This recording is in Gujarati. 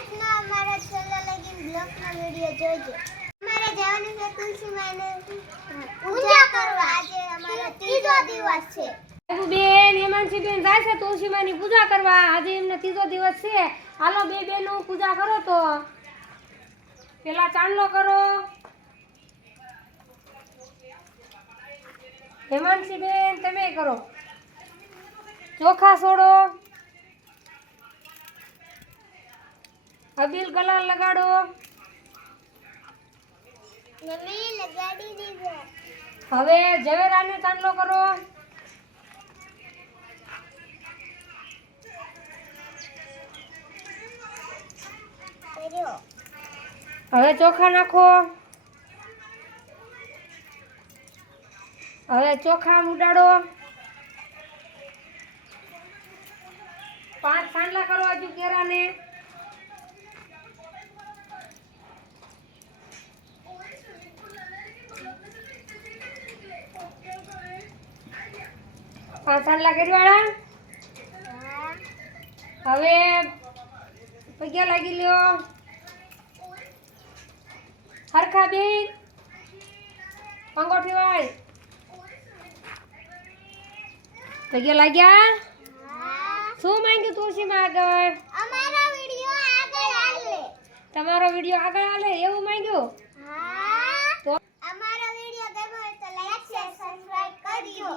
આજના અમારા છેલ્લા લગીન બ્લોગનો વિડિયો જોજો. અમારે જવાનું છે તુલસી માને પૂજા કરવા. આજે અમારો ત્રીજો દિવસ છે. બેન હેમાંશી બેન જાય છે તુલસી માની પૂજા કરવા. આજે એમને ત્રીજો દિવસ છે. હાલો બે બેનો પૂજા કરો. તો પેલા ચાંદલો કરો. હેમાંશી બેન તમે કરો. ચોખા છોડો. અબીલ કલર લગાડો. નવી લગાડી દીધો. હવે ઝવેરાને ચાંદલો કરો. હવે ચોખા નાખો. હવે ચોખા ઉડાડો. 5 ચાંદલા કરો હજુ કેરાને. ચાંદલા કરવાળા. હવે પગ્યા લાગી લ્યો. હરખા બેન અંગોઠી વાળ પગ્યા લાગ્યા. શું માંગ્યું તુલસી માં આગળ? અમારો વિડિયો આગળ હાલે. તમારો વિડિયો આગળ હાલે એવું માંગ્યું? હા. તો અમારો વિડિયો ગમ્યો તો લાઈક શેર સબસ્ક્રાઇબ કરજો.